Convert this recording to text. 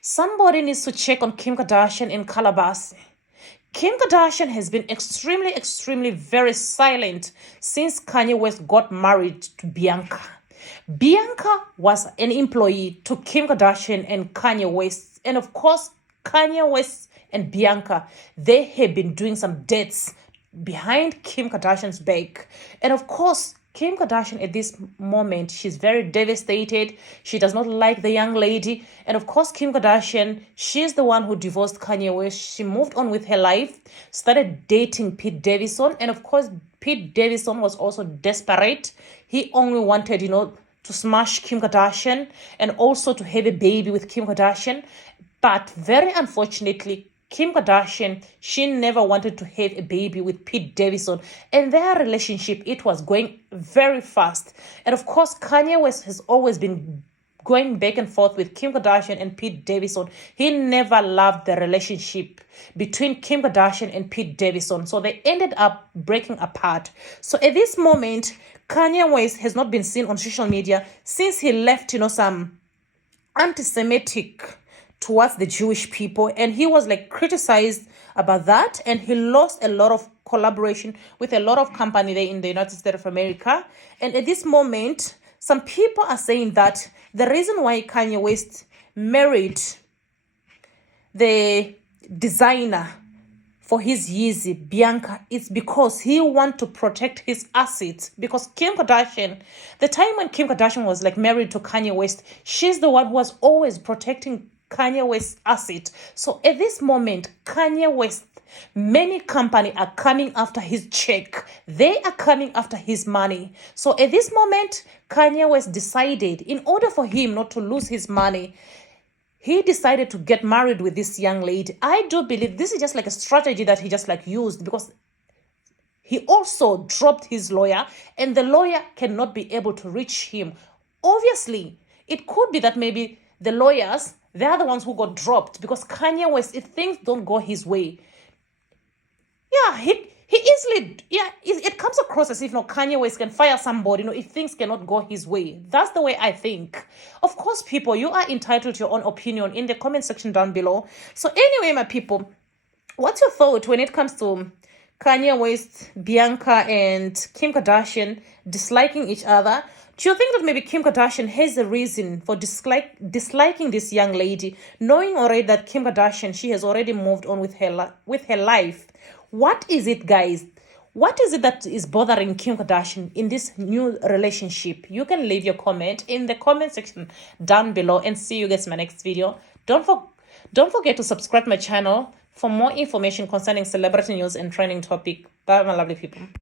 Somebody needs to check on Kim Kardashian in Calabasas. Kim Kardashian has been extremely very silent since Kanye West got married to Bianca. Bianca was an employee to Kim Kardashian and Kanye West. And of course, Kanye West and Bianca, they have been doing some dates behind Kim Kardashian's back. And of course, Kim Kardashian at this moment, she's very devastated. She does not like the young lady. And of course, Kim Kardashian, she's the one who divorced Kanye West. She moved on with her life, started dating Pete Davidson. And of course, Pete Davidson was also desperate. He only wanted, to smash Kim Kardashian and also to have a baby with Kim Kardashian. But very unfortunately, Kim Kardashian, she never wanted to have a baby with Pete Davidson. And their relationship, it was going very fast. And of course, Kanye West has always been going back and forth with Kim Kardashian and Pete Davidson. He never loved the relationship between Kim Kardashian and Pete Davidson. So they ended up breaking apart. So at this moment, Kanye West has not been seen on social media since he left, some anti-Semitic towards the Jewish people, and he was criticized about that, and he lost a lot of collaboration with a lot of company there in the United States of America. And at this moment, some people are saying that the reason why Kanye West married the designer for his Yeezy, Bianca, is because he want to protect his assets. Because Kim Kardashian, the time when Kim Kardashian was married to Kanye West, she's the one who was always protecting Kanye West's asset. So at this moment, Kanye West, many companies are coming after his check. They are coming after his money. So at this moment, Kanye West decided, in order for him not to lose his money, he decided to get married with this young lady. I do believe this is just a strategy that he just used, because he also dropped his lawyer and the lawyer cannot be able to reach him. Obviously, it could be that maybe the lawyers, they are the ones who got dropped, because Kanye West, if things don't go his way, he easily, it comes across as if Kanye West can fire somebody, if things cannot go his way. That's the way I think. Of course, people, you are entitled to your own opinion in the comment section down below. So anyway, my people, what's your thought when it comes to Kanye West, Bianca, and Kim Kardashian disliking each other? Do you think that maybe Kim Kardashian has a reason for disliking this young lady, knowing already that Kim Kardashian, she has already moved on with her life? What is it, guys? What is it that is bothering Kim Kardashian in this new relationship? You can leave your comment in the comment section down below, and see you guys in my next video. Don't forget to subscribe my channel for more information concerning celebrity news and trending topic. Bye, my lovely people.